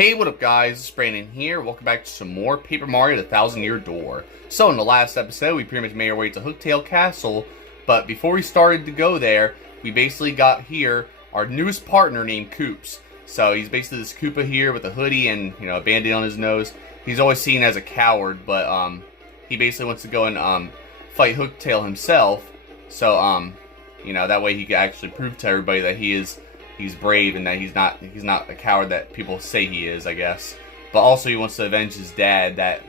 Hey, what up guys, it's Brandon here. Welcome back to some more Paper Mario The 1,000-Year Door. So in the last episode, we pretty much made our way to Hooktail Castle, but before we started to go there, we basically got here our newest partner named Koops. So he's basically this Koopa here with a hoodie and, you know, a band-aid on his nose. He's always seen as a coward, but he basically wants to go and fight Hooktail himself. So you know, that way he can actually prove to everybody that he's brave and that he's not a coward that people say he is, I guess. But also he wants to avenge his dad that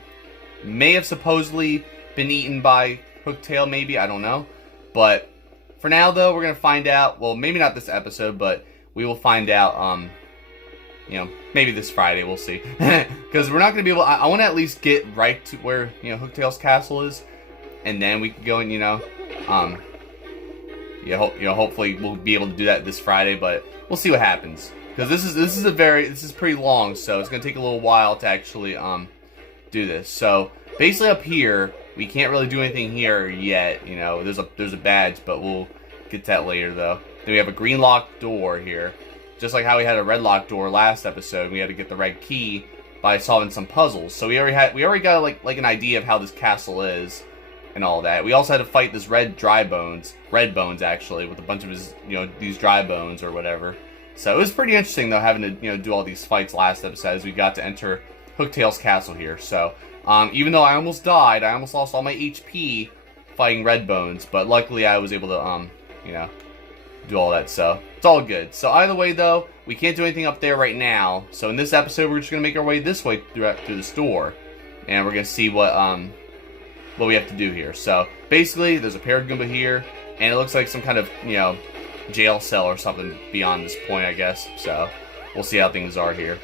may have supposedly been eaten by Hooktail, maybe, I don't know. But for now though, we're gonna find out. Well, maybe not this episode, but we will find out you know, maybe this Friday, we'll see. Because we're not gonna be able, I wanna at least get right to where, you know, Hooktail's castle is, and then we can go and, you know, yeah, hopefully we'll be able to do that this Friday, but we'll see what happens. Because this is pretty long, so it's gonna take a little while to actually do this. So basically up here, we can't really do anything here yet. You know, there's a badge, but we'll get to that later though. Then we have a green locked door here, just like how we had a red locked door last episode. We had to get the red key by solving some puzzles. So we already got like an idea of how this castle is and all that. We also had to fight this red bones actually, with a bunch of his, you know, these dry bones or whatever. So it was pretty interesting though, having to, you know, do all these fights last episode as we got to enter Hooktail's castle here. So even though I almost died, I almost lost all my HP fighting red bones, but luckily I was able to you know, do all that, so it's all good. So either way though, we can't do anything up there right now. So in this episode, we're just gonna make our way this way through the store, and we're gonna see what we have to do here. So basically, there's a Paragoomba here, and it looks like some kind of, you know, jail cell or something beyond this point, I guess. So we'll see how things are here.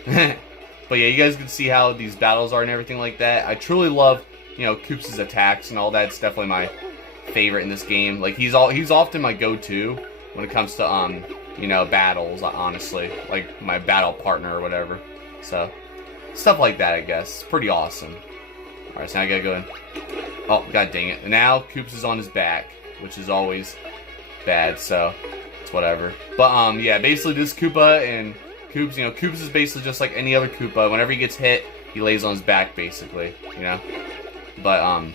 But yeah, you guys can see how these battles are and everything like that. I truly love, you know, Koops' attacks and all that. It's definitely my favorite in this game. Like he's often my go-to when it comes to you know, battles, honestly, like my battle partner or whatever. So stuff like that, I guess. It's pretty awesome. All right, so now I gotta go in. Oh, god dang it. And now Koops is on his back, which is always bad, so it's whatever. But yeah, basically this Koopa and Koops, you know, Koops is basically just like any other Koopa. Whenever he gets hit, he lays on his back, basically, you know. But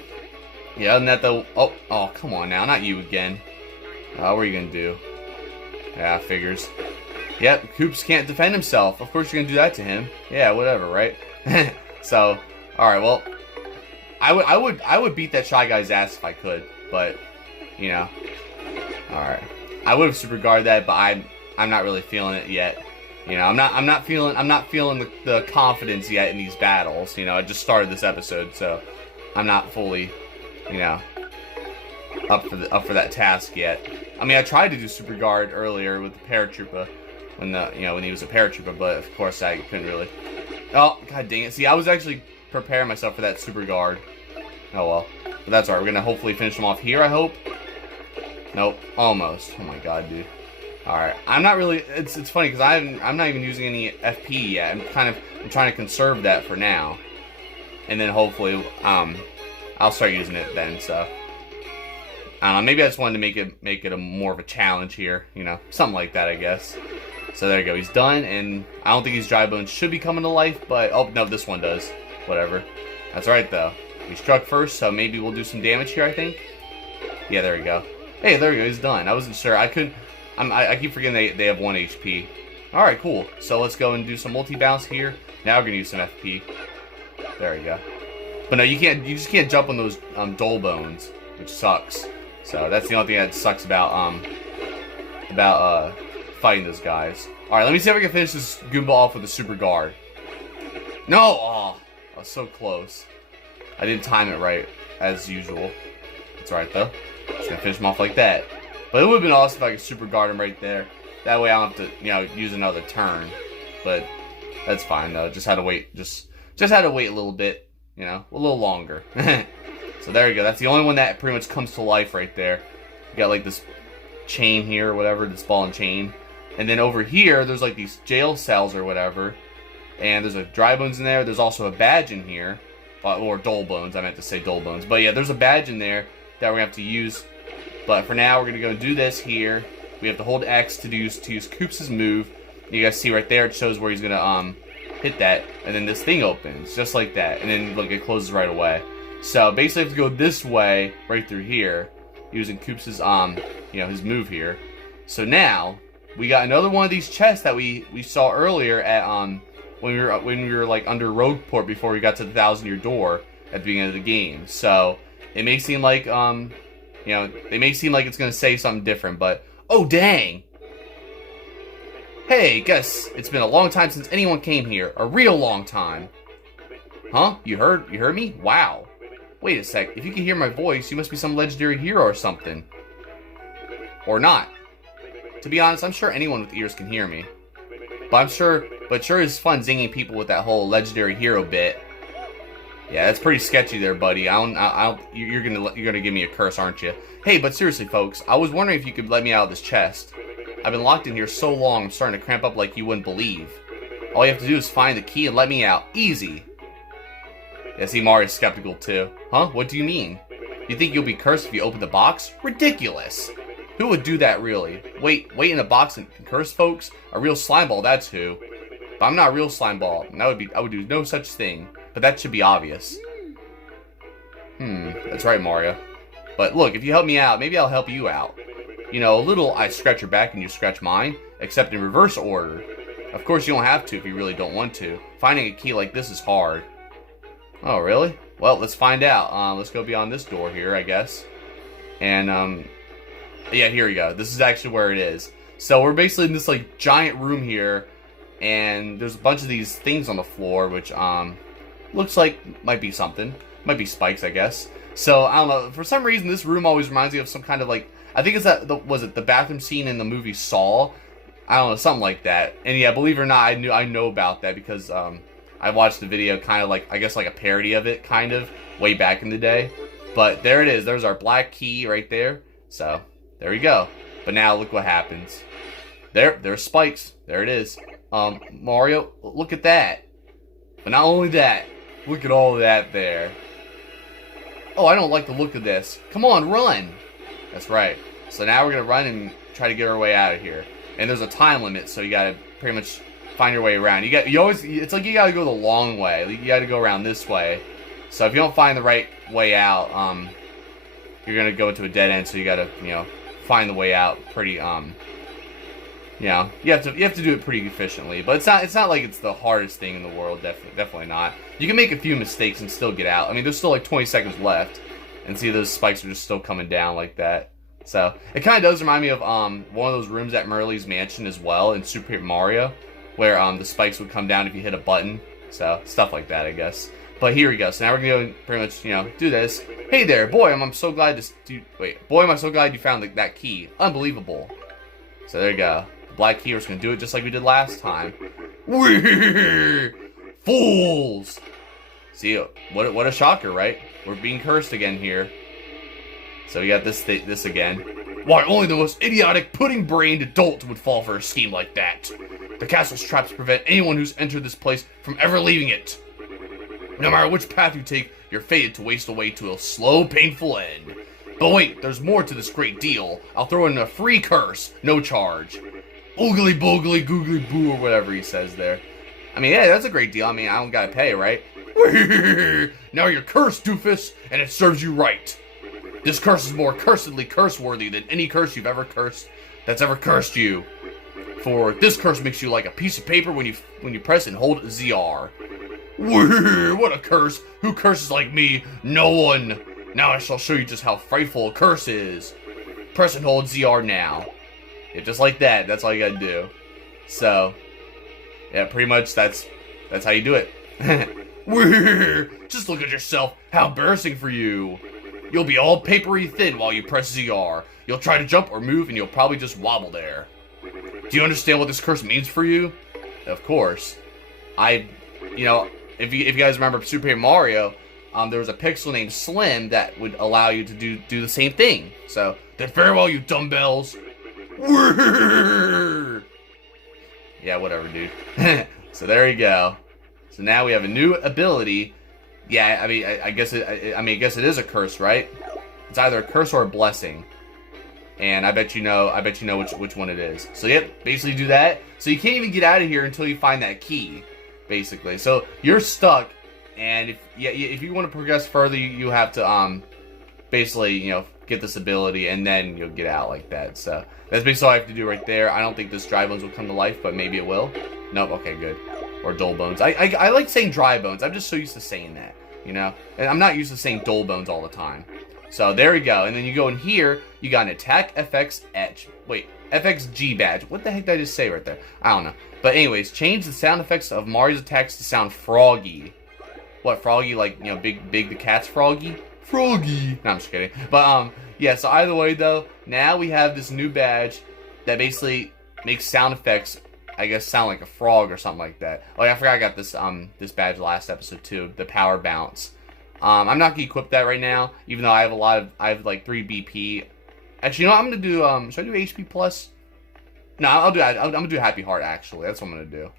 yeah, other than that though, oh come on now, not you again. What are you gonna do? Yeah, figures. Yep, Koops can't defend himself. Of course you're gonna do that to him. Yeah, whatever, right? So, alright, well, I would beat that Shy Guy's ass if I could, but you know, all right. I would have super guarded that, but I'm not really feeling it yet. You know, I'm not feeling the confidence yet in these battles. You know, I just started this episode, so I'm not fully, you know, up for that task yet. I mean, I tried to do super guard earlier with the paratrooper when he was a paratrooper, but of course I couldn't really. Oh god dang it! See, I was actually preparing myself for that super guard. Oh well, but that's alright. We're gonna hopefully finish them off here, I hope. Nope, almost. Oh my god, dude. Alright, I'm not really. It's funny because I'm not even using any FP yet. I'm trying to conserve that for now, and then hopefully I'll start using it then. So I don't know. Maybe I just wanted to make it a more of a challenge here. You know, something like that, I guess. So there you go. He's done, and I don't think these dry bones should be coming to life, but oh no, this one does. Whatever. That's right though. He struck first, so maybe we'll do some damage here, I think. Yeah, there we go. Hey, there we go, he's done. I wasn't sure. I keep forgetting they have 1 HP. Alright, cool. So let's go and do some multi-bounce here. Now we're gonna use some FP. There we go. But no, you just can't jump on those dull bones, which sucks. So that's the only thing that sucks about fighting those guys. Alright, let me see if I can finish this Goomba off with a super guard. No! Oh, I was so close. I didn't time it right, as usual. It's alright though. Just gonna finish him off like that. But it would have been awesome if I could super guard him right there. That way I don't have to, you know, use another turn. But that's fine though. Just had to wait. Just had to wait a little bit. You know, a little longer. So there you go. That's the only one that pretty much comes to life right there. You got like this chain here or whatever, this ball and chain. And then over here, there's like these jail cells or whatever. And there's a dry bones in there. There's also a badge in here. Or dull bones. I meant to say dull bones. But yeah, there's a badge in there that we're going to have to use. But for now, we're going to go and do this here. We have to hold X to use Koops' move. You guys see right there, it shows where he's going to hit that, and then this thing opens, just like that. And then, look, it closes right away. So, basically, I have to go this way, right through here, using Koops' his move here. So now, we got another one of these chests that we saw earlier at, when we were like, under Rogueport before we got to the 1,000-year door at the beginning of the game. So, it may seem like, it may seem like it's gonna say something different, but, oh, dang! Hey, guess it's been a long time since anyone came here. A real long time. Huh? You heard me? Wow. Wait a sec. If you can hear my voice, you must be some legendary hero or something. Or not. To be honest, I'm sure anyone with ears can hear me. But sure it's fun zinging people with that whole legendary hero bit. Yeah, that's pretty sketchy there, buddy. You're gonna give me a curse, aren't you? Hey, but seriously, folks, I was wondering if you could let me out of this chest. I've been locked in here so long, I'm starting to cramp up like you wouldn't believe. All you have to do is find the key and let me out. Easy. Yeah, see, Mario's skeptical too. Huh? What do you mean? You think you'll be cursed if you open the box? Ridiculous! Who would do that, really? Wait in a box and curse folks? A real slimeball, that's who. But I'm not a real slimeball, and I would do no such thing. But that should be obvious. That's right, Mario. But look, if you help me out, maybe I'll help you out. You know, a little I scratch your back and you scratch mine, except in reverse order. Of course, you don't have to if you really don't want to. Finding a key like this is hard. Oh, really? Well, let's find out. Let's go beyond this door here, I guess. And, yeah, here we go. This is actually where it is. So we're basically in this, like, giant room here, and there's a bunch of these things on the floor, which, looks like might be something. Might be spikes, I guess. So, I don't know. For some reason, this room always reminds me of some kind of, like, I think it's was it the bathroom scene in the movie Saw? I don't know, something like that. And yeah, believe it or not, I know about that because, I watched the video kind of like, I guess like a parody of it, kind of, way back in the day. But there it is. There's our black key right there. So, there we go. But now, look what happens. There's spikes. There it is. Mario, look at that. But not only that, look at all of that there. Oh, I don't like the look of this. Come on, run. That's right. So now we're going to run and try to get our way out of here. And there's a time limit, so you got to pretty much find your way around. It's like you got to go the long way. You got to go around this way. So if you don't find the right way out, you're going to go into a dead end, so you got to, find the way out pretty, you have to do it pretty efficiently. But it's not like it's the hardest thing in the world, definitely not. You can make a few mistakes and still get out. I mean, there's still like 20 seconds left. And see, those spikes are just still coming down like that. So, it kind of does remind me of one of those rooms at Merle's mansion as well in Super Paper Mario, where the spikes would come down if you hit a button. So, stuff like that, I guess. But here we go. So now we're going to pretty much, do this. Hey there, boy, I'm so glad boy, am I so glad you found that key. Unbelievable. So there you go. The black key, we're just going to do it just like we did last time. Fools! See, what a shocker, right? We're being cursed again here. So we got this again. Why, only the most idiotic, pudding-brained adult would fall for a scheme like that. The castle's traps prevent anyone who's entered this place from ever leaving it. No matter which path you take, you're fated to waste away to a slow, painful end. But wait, there's more to this great deal. I'll throw in a free curse, no charge. Oogly boogly googly boo, or whatever he says there. I mean, yeah, that's a great deal. I mean, I don't gotta pay, right? Now you're cursed, doofus, and it serves you right. This curse is more cursedly curse-worthy than any curse you've ever cursed that's ever cursed you. For this curse makes you like a piece of paper when you press and hold ZR. What a curse! Who curses like me? No one! Now I shall show you just how frightful a curse is. Press and hold ZR now. Yeah, just like that. That's all you gotta do. So, yeah, pretty much that's how you do it. Just look at yourself. How embarrassing for you. You'll be all papery thin while you press ZR. You'll try to jump or move and you'll probably just wobble there. Do you understand what this curse means for you? Of course. If you guys remember Super Paper Mario, there was a pixel named Slim that would allow you to do the same thing. So, then farewell, you dumbbells. Yeah, whatever, dude. So there you go. So now we have a new ability. Yeah, I mean, I guess it is a curse, right? It's either a curse or a blessing. And I bet you know which one it is. So yep, basically do that. So you can't even get out of here until you find that key. basically. So you're stuck, and if you want to progress further, you have to basically, you know, get this ability, and then you'll get out like that. So that's basically all I have to do right there. I don't think this dry bones will come to life, but maybe it will. Nope. Okay, good. Or dull bones. I like saying dry bones. I'm just so used to saying that, you know, and I'm not used to saying dull bones all the time. So there we go. And then you go in here, you got an attack FX edge. Wait, FXG badge. What the heck did I just say right there? I don't know. But anyways, change the sound effects of Mario's attacks to sound froggy. What, froggy? Like, you know, big the cat's froggy? Froggy. No, I'm just kidding. But yeah, so either way though, now we have this new badge that basically makes sound effects, I guess, sound like a frog or something like that. Oh yeah, I forgot I got this this badge last episode too, the power bounce. I'm not gonna equip that right now, even though I have like 3 BP. Actually, you know what I'm gonna do? Should I do HP plus? No, I'll do. I'm gonna do Happy Heart. Actually, that's what I'm gonna do.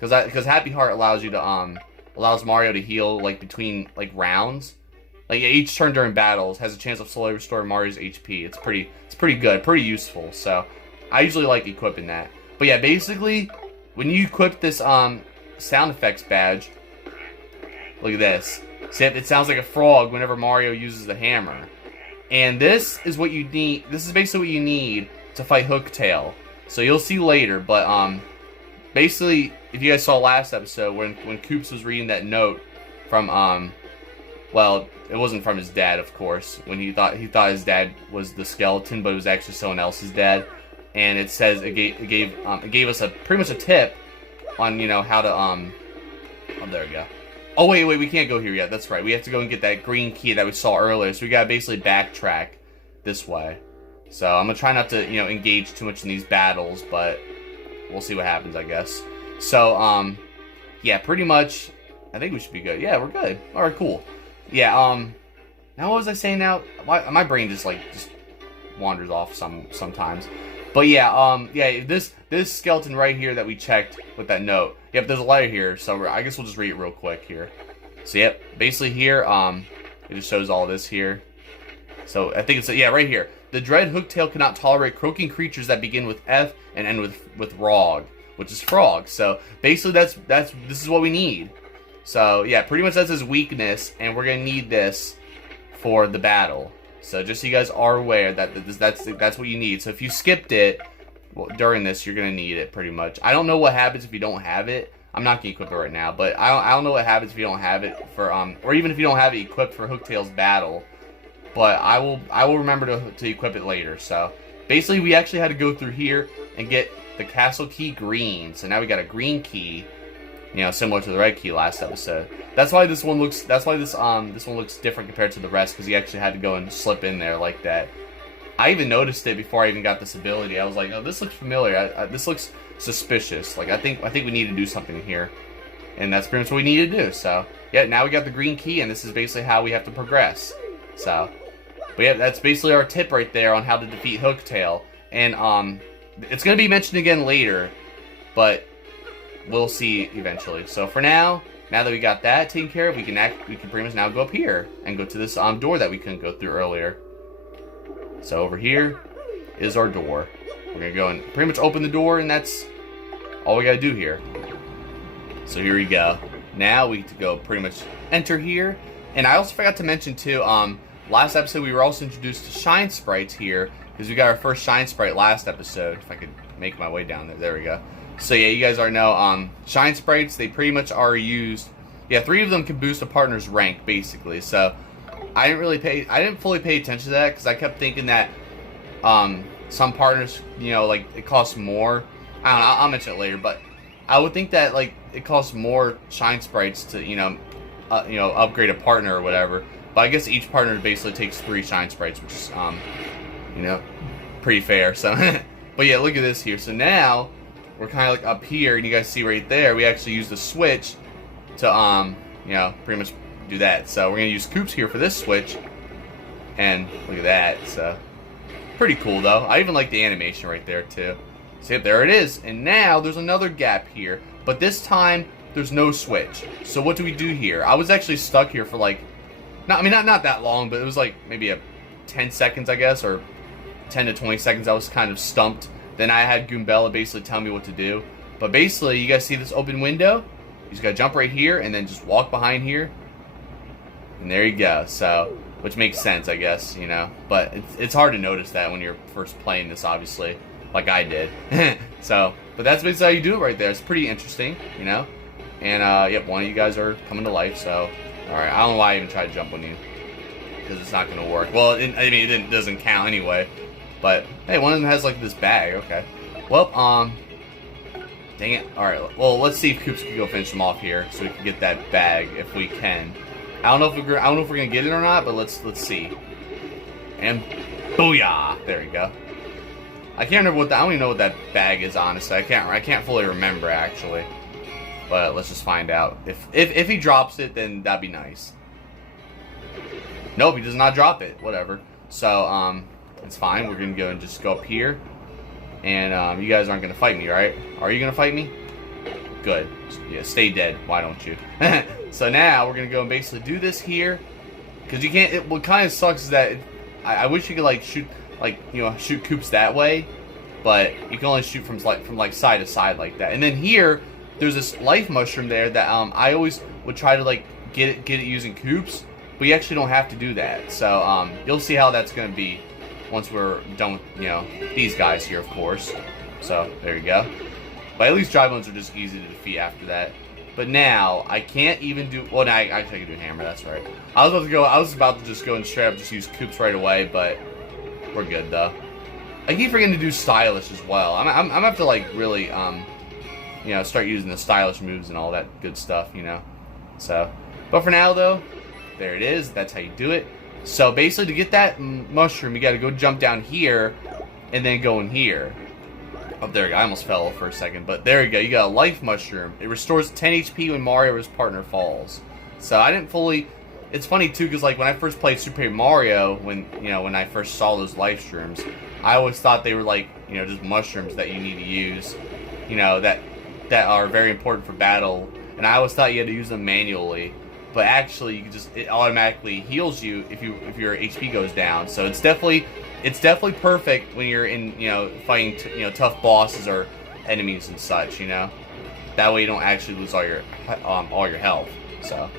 Because Happy Heart allows you to allows Mario to heal like between like rounds. Like each turn during battles has a chance of slowly restoring Mario's HP. It's pretty good, pretty useful. So I usually like equipping that. But yeah, basically, when you equip this sound effects badge, look at this. See, it sounds like a frog whenever Mario uses the hammer. And this is what you need. This is basically what you need to fight Hooktail. So you'll see later, but basically, if you guys saw last episode when Koops was reading that note from well, it wasn't from his dad, of course. When he thought his dad was the skeleton, but it was actually someone else's dad. And it says it gave us pretty much a tip on, you know, how to oh, there we go. Oh wait, we can't go here yet. That's right. We have to go and get that green key that we saw earlier. So we gotta basically backtrack this way. So I'm gonna try not to, you know, engage too much in these battles, but we'll see what happens, I guess. So yeah, pretty much I think we should be good. Yeah, we're good. Alright, cool. Yeah, now what was I saying now? My brain just wanders off sometimes. But yeah, yeah, this skeleton right here that we checked with that note. Yep, there's a letter here, so I guess we'll just read it real quick here. So yep, basically here, it just shows all this here. So I think it's, yeah, right here. The dread Hooktail cannot tolerate croaking creatures that begin with F and end with rog, which is frog. So basically this is what we need. So yeah, pretty much that's his weakness, and we're gonna need this for the battle. So just so you guys are aware that that's what you need. So if you skipped it during this, you're gonna need it pretty much. I don't know what happens if you don't have it. I'm not gonna equip it right now, but I don't know what happens if you don't have it for or even if you don't have it equipped for Hooktail's battle. But I will remember to equip it later. So basically, we actually had to go through here and get the castle key green. So now we got a green key. You know, similar to the red key last episode. That's why this one looks. That's why this one looks different compared to the rest, because he actually had to go and slip in there like that. I even noticed it before I even got this ability. I was like, oh, this looks familiar. This looks suspicious. Like I think we need to do something here, and that's pretty much what we need to do. So yeah, now we got the green key, and this is basically how we have to progress. So, but yeah, that's basically our tip right there on how to defeat Hooktail, and it's gonna be mentioned again later, but we'll see eventually. So for now that we got that taken care of, we can pretty much now go up here and go to this door that we couldn't go through earlier. So over here is our door. We're gonna go and pretty much open the door, and that's all we gotta do here. So here we go. Now we get to go pretty much enter here. And I also forgot to mention too, last episode we were also introduced to shine sprites here, because we got our first shine sprite last episode. If I could make my way down there. There we go. So yeah, you guys already know, shine sprites, they pretty much are used. Yeah, 3 of them can boost a partner's rank, basically. So I didn't fully pay attention to that, because I kept thinking that some partners, you know, like it costs more. I don't know, I'll mention it later, but I would think that like it costs more shine sprites to, you know, upgrade a partner or whatever. But I guess each partner basically takes 3 shine sprites, which is you know, pretty fair. So but yeah, look at this here. So now we're kind of like up here, and you guys see right there, we actually use the switch to, you know, pretty much do that. So we're going to use Koops here for this switch, and look at that. So, pretty cool, though. I even like the animation right there, too. See, there it is. And now, there's another gap here, but this time, there's no switch. So what do we do here? I was actually stuck here for, like, not that long, but it was, like, maybe 10 seconds, I guess, or 10 to 20 seconds. I was kind of stumped. Then I had Goombella basically tell me what to do. But basically, you guys see this open window? You just gotta jump right here and then just walk behind here. And there you go. So, which makes sense, I guess, you know. But it's hard to notice that when you're first playing this, obviously, like I did. So, but that's basically how you do it right there. It's pretty interesting, you know. And, yep, one of you guys are coming to life, so... Alright, I don't know why I even tried to jump on you. Because it's not going to work. Well, I mean, it doesn't count anyway. But, hey, one of them has, like, this bag. Okay. Well, dang it. Alright, well, let's see if Koops can go finish them off here. So we can get that bag, if we can. I don't know if we're going to get it or not, but let's see. And, booyah! There we go. I can't remember I don't even know what that bag is, honestly. I can't fully remember, actually. But let's just find out. If he drops it, then that'd be nice. Nope, he does not drop it. Whatever. So, it's fine. We're gonna go and just go up here. And, you guys aren't gonna fight me, right? Are you gonna fight me? Good. Yeah, stay dead. Why don't you? So now, we're gonna go and basically do this here. Because you can't... what kind of sucks is that... I wish you could, like, shoot... like, you know, shoot Koops that way. But you can only shoot from side to side like that. And then here... there's this life mushroom there that I always would try to like get it using Koops, but you actually don't have to do that. So you'll see how that's gonna be once we're done with, you know, these guys here, of course. So there you go. But at least dry bones are just easy to defeat after that. But now I can't even do. Well, now I can do hammer. That's right. I was about to just go and straight up just use Koops right away, but we're good though. I keep forgetting to do stylish as well. I'm gonna have to like really you know, start using the stylish moves and all that good stuff, you know. So, but for now, though, there it is. That's how you do it. So, basically, to get that mushroom, you got to go jump down here and then go in here. Oh, there we go. I almost fell for a second, but there you go. You got a life mushroom. It restores 10 HP when Mario or his partner falls. So, I didn't fully... It's funny, too, because, like, when I first played Super Paper Mario, when I first saw those life shrooms, I always thought they were, like, you know, just mushrooms that you need to use, you know, that are very important for battle, and I always thought you had to use them manually, but actually you can it automatically heals you if your HP goes down. So it's definitely perfect when you're in, you know, fighting tough bosses or enemies and such, you know. That way you don't actually lose all your health. So,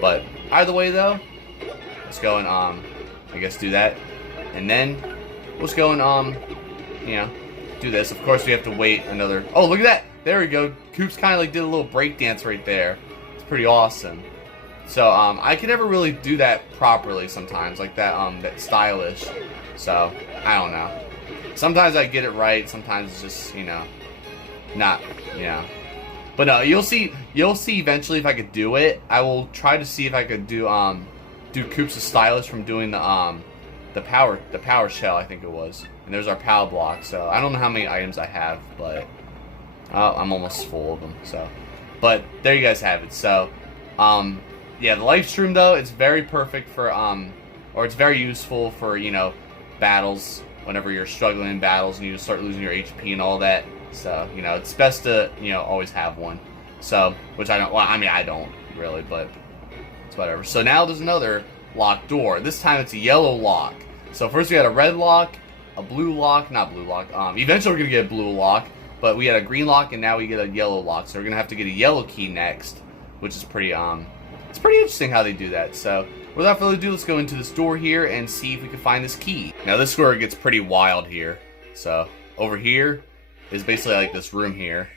but either way though, let's go and I guess do that, and then let's go and you know, do this. Of course we have to wait another. Oh, look at that. There we go. Koops kind of like did a little break dance right there. It's pretty awesome. So I can never really do that properly sometimes, like that that stylish. So I don't know. Sometimes I get it right. Sometimes it's just, you know, not, you know. But no, you'll see eventually if I could do it. I will try to see if I could do Koops' stylish from doing the power shell, I think it was. And there's our power block. So I don't know how many items I have, but. I'm almost full of them, so. But, there you guys have it. So, yeah, the life stream, though, it's very perfect for, or it's very useful for, you know, battles, whenever you're struggling in battles and you start losing your HP and all that. So, you know, it's best to, you know, always have one. So, which I don't, well, I mean, I don't, really, but it's whatever. So, now there's another locked door. This time it's a yellow lock. So, first we had a red lock, a blue lock, not blue lock, eventually we're gonna get a blue lock. But we had a green lock, and now we get a yellow lock. So we're gonna have to get a yellow key next, which is pretty it's pretty interesting how they do that. So without further ado, let's go into this door here and see if we can find this key. Now this score gets pretty wild here. So over here is basically like this room here,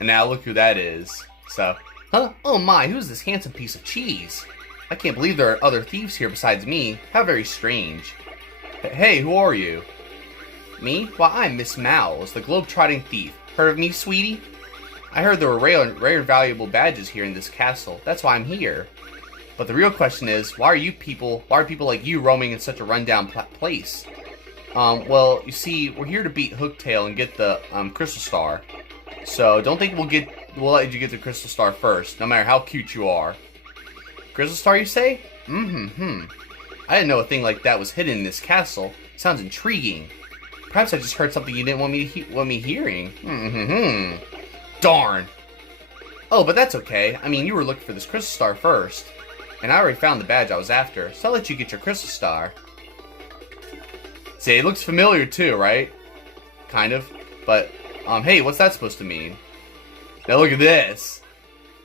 and now look who that is. So, huh? Oh my, who's this handsome piece of cheese? I can't believe there are other thieves here besides me. How very strange. Hey, who are you? Me? Well, I'm Miss Mowz, the globe-trotting thief. Heard of me, sweetie? I heard there were rare valuable badges here in this castle. That's why I'm here. But the real question is, why are people like you roaming in such a rundown place? Well, you see, we're here to beat Hooktail and get the Crystal Star. So don't think we'll let you get the Crystal Star first, no matter how cute you are. Crystal Star, you say? I didn't know a thing like that was hidden in this castle. Sounds intriguing. Perhaps I just heard something you didn't want me hearing. Darn. Oh, but that's okay. I mean, you were looking for this Crystal Star first. And I already found the badge I was after, so I'll let you get your Crystal Star. See, it looks familiar too, right? Kind of. But, hey, what's that supposed to mean? Now look at this.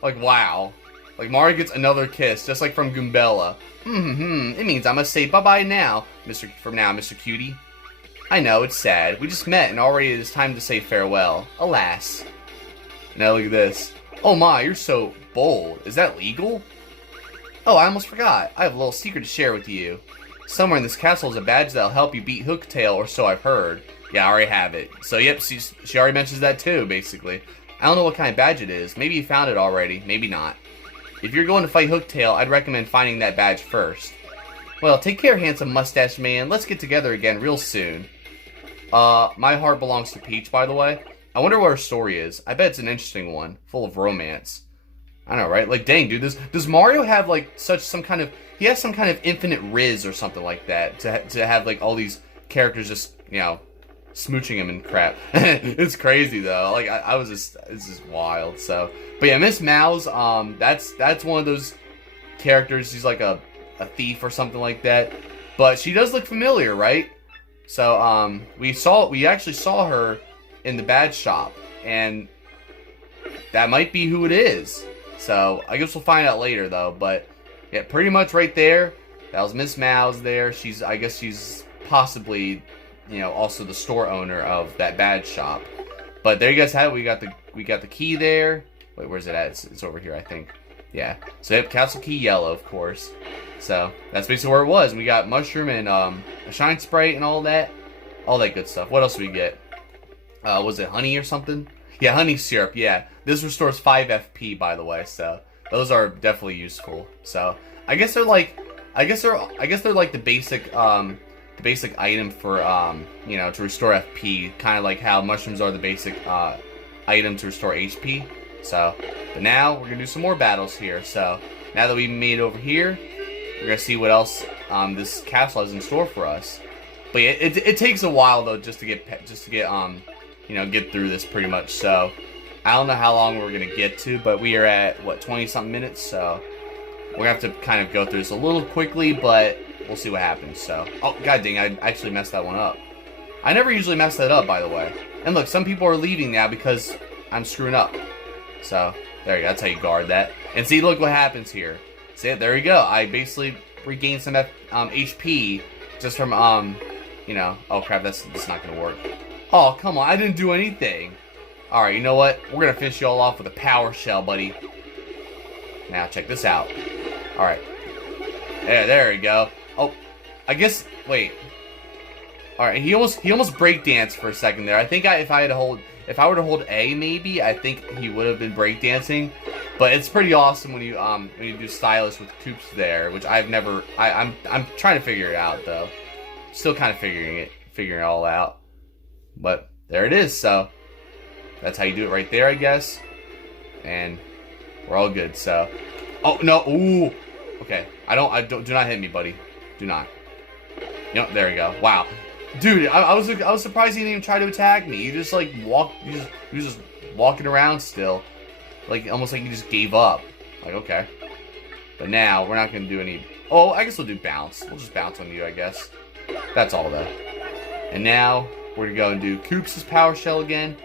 Like, wow. Like, Mario gets another kiss, just like from Goombella. It means I must say bye-bye now, Mr. Cutie. I know, it's sad. We just met, and already it is time to say farewell. Alas. Now look at this. Oh my, you're so bold. Is that legal? Oh, I almost forgot. I have a little secret to share with you. Somewhere in this castle is a badge that'll help you beat Hooktail, or so I've heard. Yeah, I already have it. So, yep, she already mentions that too, basically. I don't know what kind of badge it is. Maybe you found it already. Maybe not. If you're going to fight Hooktail, I'd recommend finding that badge first. Well, take care, handsome mustache man. Let's get together again real soon. My heart belongs to Peach, by the way. I wonder what her story is. I bet it's an interesting one, full of romance. I know, right? Like, dang, dude, does Mario have, like, he has some kind of infinite Rizz or something like that, to have, like, all these characters just, you know, smooching him and crap. It's crazy, though. Like, it's just wild, so. But yeah, Miss Mowz, that's one of those characters. She's like a thief or something like that. But she does look familiar, right? So, we actually saw her in the badge shop, and that might be who it is. So, I guess we'll find out later, though. But, yeah, pretty much right there, that was Miss Mowz there. I guess she's possibly, you know, also the store owner of that badge shop. But there you guys have it. We got the key there. Wait, where's it at? It's over here, I think. Yeah. So, yep, castle key yellow, of course. So, that's basically where it was. And we got mushroom and a shine sprite and all that. All that good stuff. What else did we get? Was it honey or something? Yeah, honey syrup, yeah. This restores 5 FP, by the way, so those are definitely useful. So, I guess they're like the basic item for you know, to restore FP, kind of like how mushrooms are the basic item to restore HP. So, but now we're gonna do some more battles here. So, now that we made it over here, we're gonna see what else this castle has in store for us. But yeah, it takes a while though just to get you know, get through this pretty much. So I don't know how long we're gonna get to, but we are at what, 20-something minutes. So we're gonna have to kind of go through this a little quickly, but we'll see what happens. So, oh god dang, I actually messed that one up. I never usually mess that up, by the way. And look, some people are leaving now because I'm screwing up. So there you go. That's how you guard that. And see, look what happens here. See, there you go. I basically regained some HP just from you know. Oh crap, that's not gonna work. Oh, come on, I didn't do anything. Alright, you know what? We're gonna finish you all off with a power shell, buddy. Now, check this out. Alright. There we go. Oh, I guess, wait. Alright, he almost breakdanced for a second there. I think if I were to hold A, maybe, I think he would have been breakdancing. But it's pretty awesome when you do stylus with Koops there, which I'm trying to figure it out, though. Still kind of figuring it all out. But there it is. So that's how you do it right there, I guess. And we're all good. So, oh no, ooh, okay. Do not hit me, buddy. Do not. You know, there we go. Wow, dude, I was surprised he didn't even try to attack me. You just like he was just walking around still, like almost like he just gave up. Like, okay. But now we're not gonna do any. Oh, I guess we'll do bounce. We'll just bounce on you, I guess. That's all though. And now we're gonna go and do Koops' power shell again.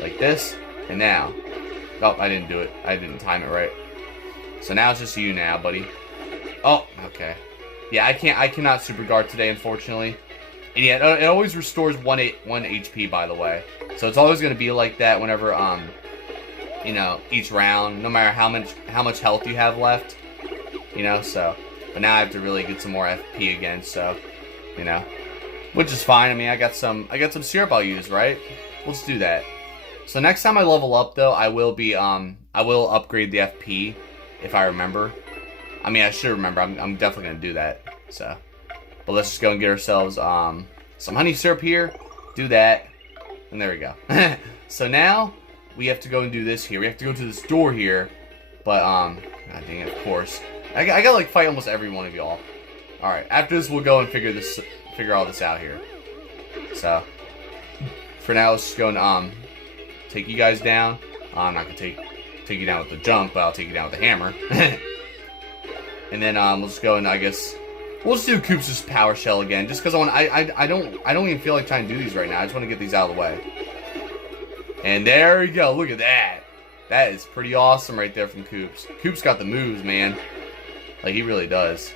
Like this. And now. Oh, I didn't do it. I didn't time it right. So now it's just you now, buddy. Oh, okay. Yeah, I cannot super guard today, unfortunately. And yeah, it always restores 1 HP, by the way. So it's always gonna be like that whenever you know, each round, no matter how much health you have left. You know, so but now I have to really get some more FP again, so you know. Which is fine. I mean, I got some syrup I'll use, right? Let's do that. So next time I level up, though, I will upgrade the FP if I remember. I mean, I should remember. I'm definitely gonna do that. So, but let's just go and get ourselves some honey syrup here. Do that, and there we go. So now we have to go and do this here. We have to go to this door here. But god dang it, of course. I gotta like fight almost every one of y'all. All right. After this, we'll go and figure all this out here. So for now, let's just go and take you guys down. I'm not gonna take you down with the jump, but I'll take you down with the hammer. And then we'll just go and I guess we'll just do Koops' power shell again, just because I don't even feel like trying to do these right now. I just want to get these out of the way. And there we go. Look at that. That is pretty awesome right there from Koops. Koops got the moves, man. Like, he really does.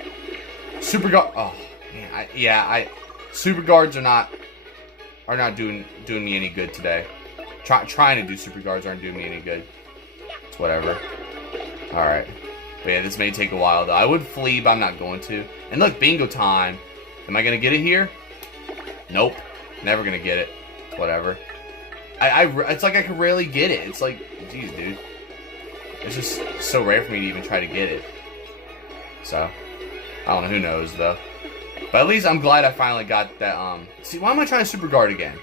Super guard. Oh, man. Super guards are not doing me any good today. Trying to do super guards aren't doing me any good. It's whatever. All right. But yeah, this may take a while, though. I would flee, but I'm not going to. And look, bingo time. Am I going to get it here? Nope. Never going to get it. It's whatever. It's like I can rarely get it. It's like, geez, dude. It's just so rare for me to even try to get it. So, I don't know. Who knows, though. But at least I'm glad I finally got that, See, why am I trying to super guard again?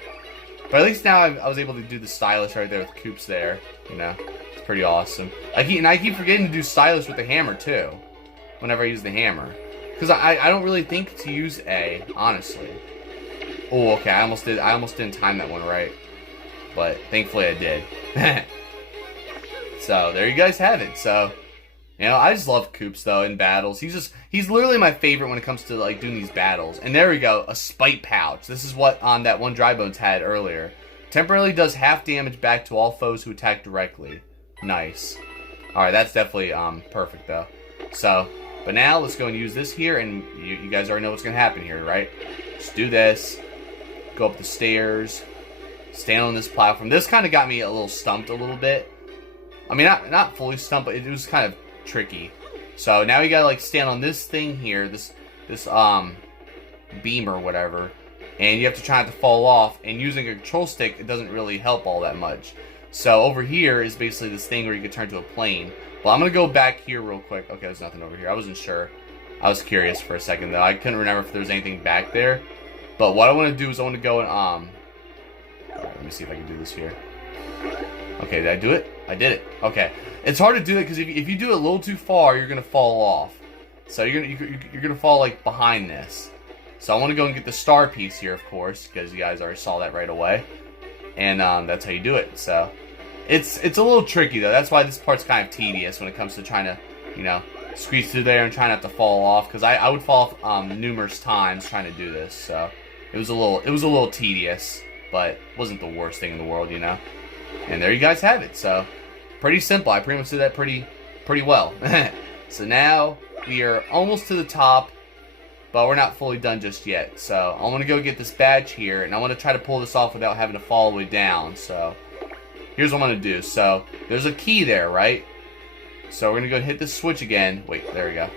But at least now I was able to do the stylish right there with Koops there. You know? It's pretty awesome. I keep forgetting to do stylish with the hammer, too. Whenever I use the hammer. Because I don't really think to use A, honestly. Oh, okay. I almost didn't time that one right. But thankfully I did. So, there you guys have it. So, you know, I just love Koops, though, in battles. He's literally my favorite when it comes to, like, doing these battles. And there we go. A spite pouch. This is what that one Dry Bones had earlier. Temporarily does half damage back to all foes who attack directly. Nice. Alright, that's definitely perfect, though. So, but now let's go and use this here, and you guys already know what's going to happen here, right? Just do this. Go up the stairs. Stand on this platform. This kind of got me a little stumped a little bit. I mean, not fully stumped, but it was kind of tricky. So now you gotta, like, stand on this thing here, this beam or whatever, and you have to try not to fall off, and using a control stick, it doesn't really help all that much. So over here is basically this thing where you can turn to a plane. Well, I'm gonna go back here real quick. Okay, there's nothing over here. I wasn't sure. I was curious for a second, though. I couldn't remember if there was anything back there. But what I want to do is I want to go and, alright, let me see if I can do this here. Okay, did I do it? I did it. Okay. It's hard to do it because if you do it a little too far, you're going to fall off. So you're gonna fall, like, behind this. So I want to go and get the star piece here, of course, because you guys already saw that right away. And that's how you do it. So it's a little tricky, though. That's why this part's kind of tedious when it comes to trying to, you know, squeeze through there and try not to fall off. Because I would fall off numerous times trying to do this. So it was a little tedious, but wasn't the worst thing in the world, you know. And there you guys have it. So pretty simple. I pretty much did that pretty well. So now we are almost to the top, but we're not fully done just yet. So I want to go get this badge here, and I want to try to pull this off without having to fall all the way down. So here's what I'm going to do. So there's a key there, right? So we're going to go and hit this switch again. Wait, there we go.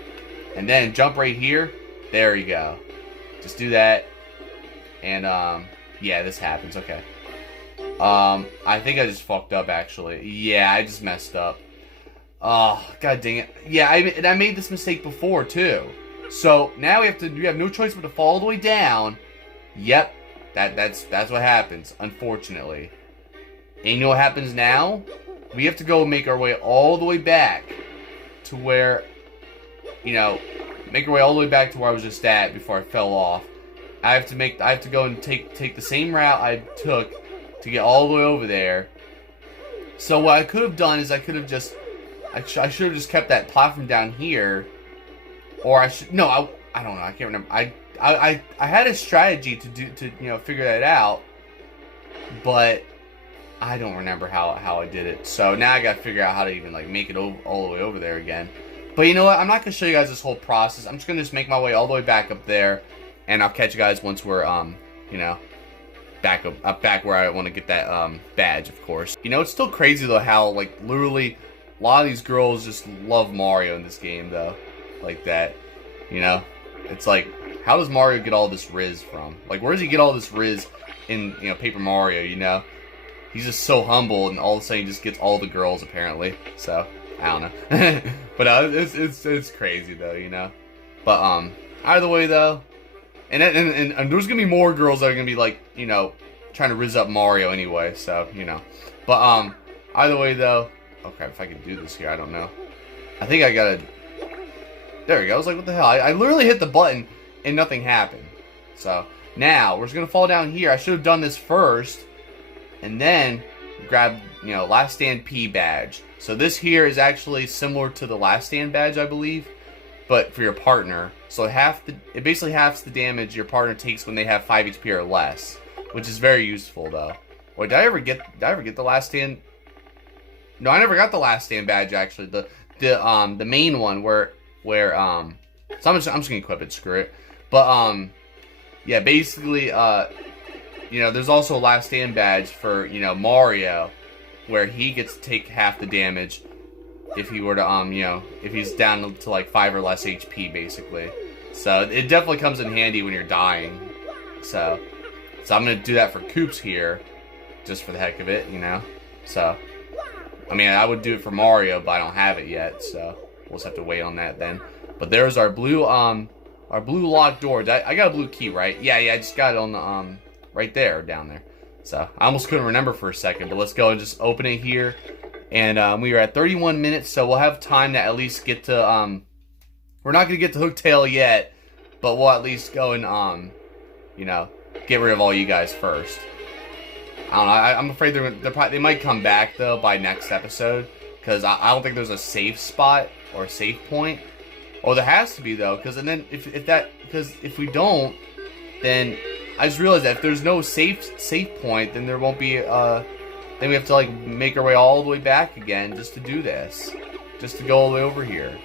And then jump right here. There you go. Just do that. And, yeah, this happens. Okay. I think I just fucked up, actually. Yeah, I just messed up. Oh, god dang it. Yeah, I made this mistake before, too. So, now we have no choice but to fall all the way down. Yep. That's what happens, unfortunately. And you know what happens now? We have to go make our way all the way back to where, you know, make our way all the way back to where I was just at before I fell off. I have to go and take the same route I took to get all the way over there. So what I could have done is I should have just kept that platform down here, or I don't know, I can't remember. I had a strategy to you know, figure that out, but I don't remember how I did it. So now I gotta figure out how to even, like, make it all the way over there again. But you know what? I'm not gonna show you guys this whole process. I'm just gonna make my way all the way back up there, and I'll catch you guys once we're you know, back where I want to get that badge, of course. You know, it's still crazy though how, like, literally a lot of these girls just love Mario in this game, though, like that. You know, it's like, how does Mario get all this Rizz from? Like, where does he get all this Rizz in, you know, Paper Mario? You know, he's just so humble, and all of a sudden he just gets all the girls apparently. So I don't know, but it's crazy though, you know. But either way though. And there's gonna be more girls that are gonna be, like, you know, trying to Rizz up Mario anyway, so, you know. But either way though, okay, if I can do this here, I don't know. I think I gotta. There we go. I was like, what the hell? I literally hit the button and nothing happened. So now we're just gonna fall down here. I should have done this first, and then grab, you know, Last Stand P badge. So this here is actually similar to the Last Stand badge, I believe, but for your partner. So it basically halves the damage your partner takes when they have 5 HP or less, which is very useful though. Wait, did I ever get the Last Stand? No, I never got the last stand badge actually. The main one where so I'm just gonna equip it. Screw it. But yeah, basically you know, there's also a last stand badge for, you know, Mario, where he gets to take half the damage if he were to you know, if he's down to like 5 or less HP basically. So it definitely comes in handy when you're dying. So I'm gonna do that for Koops here, just for the heck of it, you know. So I mean, I would do it for Mario, but I don't have it yet, so we'll just have to wait on that then. But there's our blue locked door. I got a blue key, right? Yeah, I just got it on the right there, down there. So I almost couldn't remember for a second, but let's go and just open it here. And we are at 31 minutes, so we'll have time to at least get to we're not gonna get to Hooktail yet, but we'll at least go and you know, get rid of all you guys first. I don't know. I'm afraid they might come back though by next episode, because I don't think there's a safe spot or a safe point. Or there has to be though, because if we don't, then I just realized that if there's no safe point, then there won't be then we have to like make our way all the way back again just to do this, just to go all the way over here.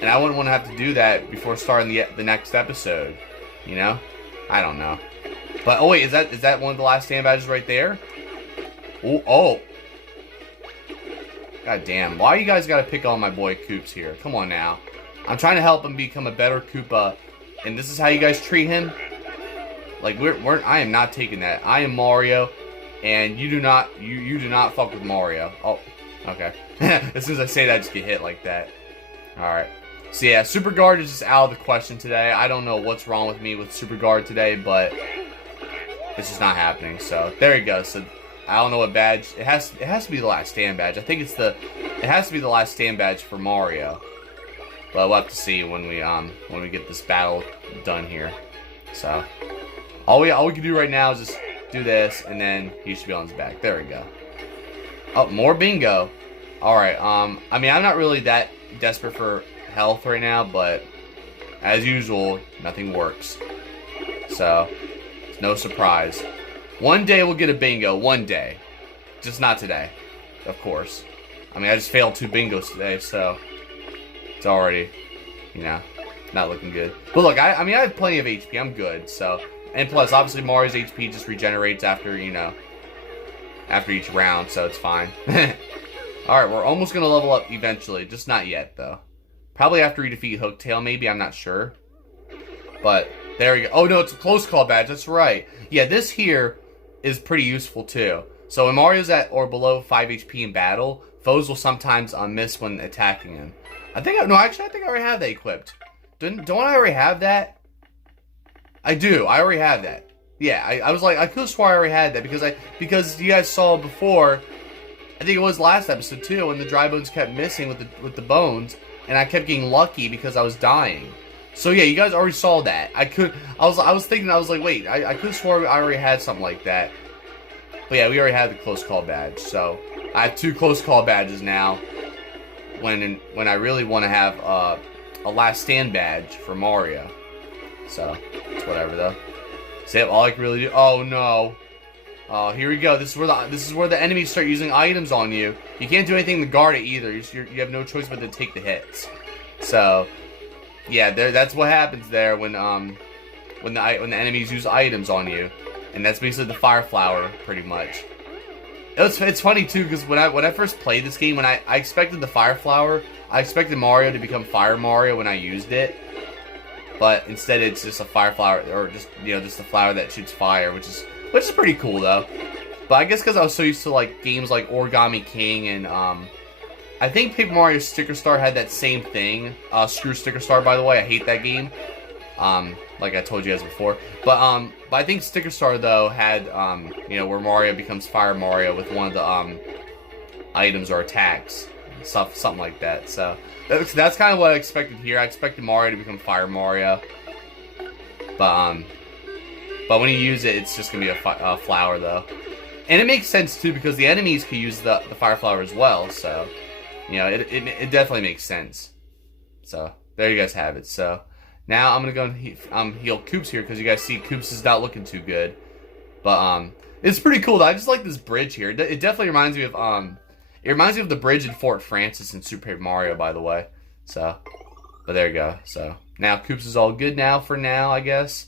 And I wouldn't want to have to do that before starting the next episode, you know? I don't know. But, oh wait, is that one of the last stand badges right there? Oh. God damn. Why you guys gotta pick on my boy Koops here? Come on now. I'm trying to help him become a better Koopa, and this is how you guys treat him? Like, I am not taking that. I am Mario, and you do not fuck with Mario. Oh, okay. As soon as I say that, I just get hit like that. Alright. So yeah, Super Guard is just out of the question today. I don't know what's wrong with me with Super Guard today, but it's just not happening. So there you go. So I don't know what badge. It has to be the last stand badge. I think it has to be the last stand badge for Mario. But we'll have to see when we get this battle done here. So all we can do right now is just do this, and then he should be on his back. There we go. Oh, more bingo. All right. I mean, I'm not really that desperate for health right now, but as usual, nothing works. So it's no surprise. One day we'll get a bingo. One day, just not today, of course. I mean, I just failed 2 bingos today, so it's already, you know, not looking good. But look, I mean, I have plenty of HP. I'm good. So, and plus, obviously, Mario's HP just regenerates after, you know, after each round, so it's fine. Alright, we're almost going to level up eventually. Just not yet, though. Probably after we defeat Hooktail, maybe. I'm not sure. But, there we go. Oh, no, it's a close call badge. That's right. Yeah, this here is pretty useful, too. So, when Mario's at or below 5 HP in battle, foes will sometimes miss when attacking him. I think I already have that equipped. Don't I already have that? I do. I already have that. Yeah, I was like, I could have swore I already had that because you guys saw before. I think it was last episode too, when the dry bones kept missing with the bones, and I kept getting lucky because I was dying. So yeah, you guys already saw that. I was thinking, I was like, wait, I could have swore I already had something like that. But yeah, we already had the close call badge. So I have 2 close call badges now. When I really want to have a last stand badge for Mario. So it's whatever though. So all I can really do. Oh no. Oh, here we go. This is where the enemies start using items on you. You can't do anything to guard it either. You have no choice but to take the hits. So yeah, that's what happens there when the enemies use items on you, and that's basically the fire flower pretty much. It's funny too, because when I first played this game, when I expected the fire flower, I expected Mario to become Fire Mario when I used it, but instead it's just a fire flower, or just, you know, just a flower that shoots fire, which is pretty cool though. But I guess because I was so used to like games like Origami King and I think Paper Mario Sticker Star had that same thing. Screw Sticker Star, by the way, I hate that game. Like I told you guys before. But I think Sticker Star though had you know, where Mario becomes Fire Mario with one of the items or attacks, something like that. So that's kind of what I expected here. I expected Mario to become Fire Mario, but when you use it, it's just gonna be a flower though, and it makes sense too because the enemies can use the fire flower as well. So you know, it definitely makes sense. So there you guys have it. So now I'm gonna go and heal Koops here because you guys see Koops is not looking too good, but it's pretty cool though. I just like this bridge here. It definitely reminds me of It reminds me of the bridge in Fort Francis in Super Paper Mario, by the way. So, but there you go. So now Koops is all good now for now, I guess.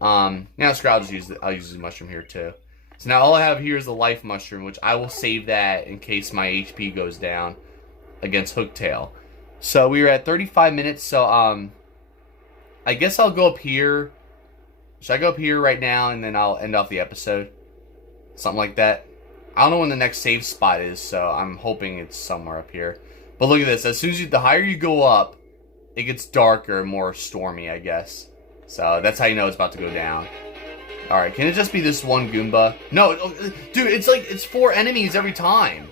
Now screw, I'll use the mushroom here too. So now all I have here is the life mushroom, which I will save that in case my HP goes down against Hooktail. So we were at 35 minutes. So I guess I'll go up here. Should I go up here right now and then I'll end off the episode? Something like that. I don't know when the next save spot is, so I'm hoping it's somewhere up here. But look at this. As soon as the higher you go up, it gets darker and more stormy, I guess. So that's how you know it's about to go down. Alright, can it just be this one Goomba? No, dude, it's like, it's 4 enemies every time.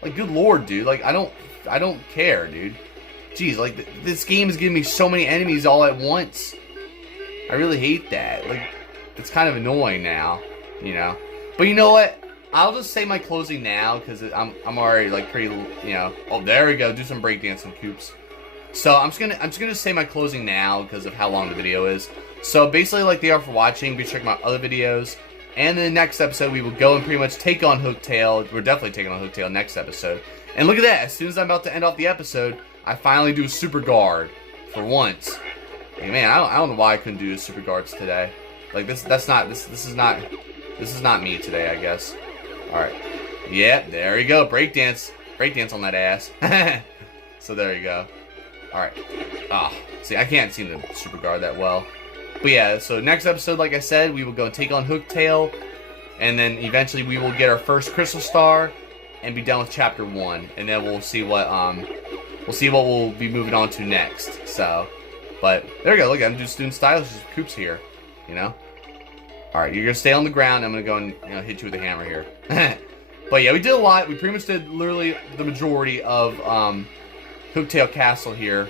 Like, good lord, dude. Like, I don't care, dude. Jeez, like, this game is giving me so many enemies all at once. I really hate that. Like, it's kind of annoying now, you know. But you know what? I'll just say my closing now, because I'm already, like, pretty, you know. Oh, there we go. Do some breakdancing, Koops. So, I'm just gonna say my closing now, because of how long the video is. So, basically, like, thank you all for watching. Be sure to check my other videos. And in the next episode, we will go and pretty much take on Hooktail. We're definitely taking on Hooktail next episode. And look at that. As soon as I'm about to end off the episode, I finally do a super guard. For once. Like, man, I don't know why I couldn't do super guards today. Like, this is not me today, I guess. Alright. Yep, there you go. Breakdance. Breakdance on that ass. So there you go. Alright. Ah, see, I can't seem to super guard that well. But yeah, so next episode, like I said, we will go take on Hooktail. And then eventually we will get our first Crystal Star and be done with Chapter 1. And then we'll see what we'll be moving on to next. So, but there you go. Look, I'm just doing stylish Koops here. You know? Alright, you're gonna stay on the ground. I'm gonna go and, you know, hit you with a hammer here. But yeah, we did a lot. We pretty much did literally the majority of Hooktail Castle here.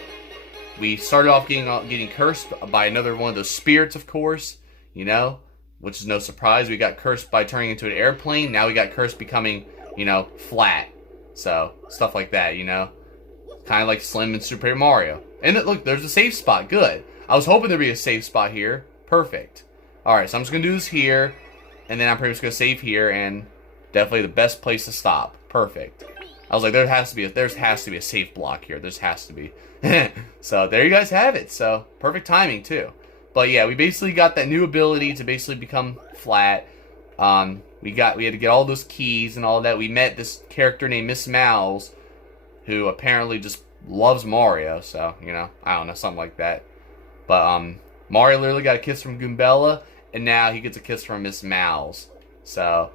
We started off getting cursed by another one of those spirits, of course, you know, which is no surprise. We got cursed by turning into an airplane. Now we got cursed becoming, you know, flat. So, stuff like that, you know. Kind of like Slim in Super Paper Mario. And look, there's a safe spot. Good. I was hoping there'd be a safe spot here. Perfect. Alright, so I'm just going to do this here. And then I'm pretty much going to save here. And definitely the best place to stop. Perfect. I was like, there has to be a safe block here. There has to be. So there you guys have it. So perfect timing too. But yeah, we basically got that new ability to basically become flat. We had to get all those keys and all that. We met this character named Miss Mowz, who apparently just loves Mario. So, you know, I don't know, something like that. But Mario literally got a kiss from Goombella, and now he gets a kiss from Miss Mowz. So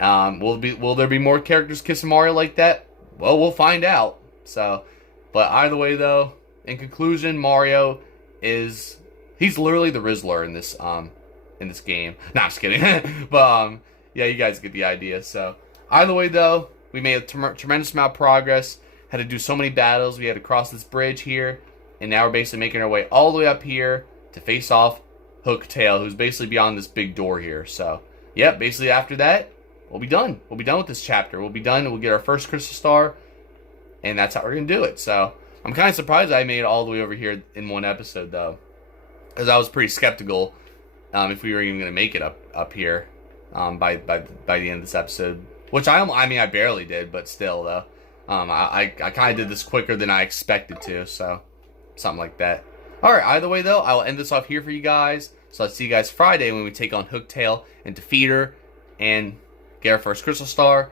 will there be more characters kissing Mario like that? Well, we'll find out. So, but either way though, in conclusion, Mario he's literally the Rizzler in this game. Nah, I'm just kidding. But yeah, you guys get the idea. So either way though, we made a tremendous amount of progress. Had to do so many battles. We had to cross this bridge here, and now we're basically making our way all the way up here to face off Hooktail, who's basically beyond this big door here. So yeah, basically after that, we'll be done. We'll be done with this chapter. We'll be done, and we'll get our first Crystal Star, and that's how we're going to do it. So, I'm kind of surprised I made it all the way over here in one episode, though, because I was pretty skeptical if we were even going to make it up here by the end of this episode, which I mean, I barely did, but still, though. I kind of did this quicker than I expected to, so something like that. Alright, either way, though, I will end this off here for you guys. So, I'll see you guys Friday when we take on Hooktail and defeat her, and get our first Crystal Star,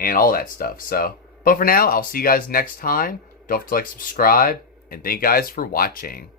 and all that stuff. So, but for now, I'll see you guys next time. Don't forget to like, subscribe, and thank you guys for watching.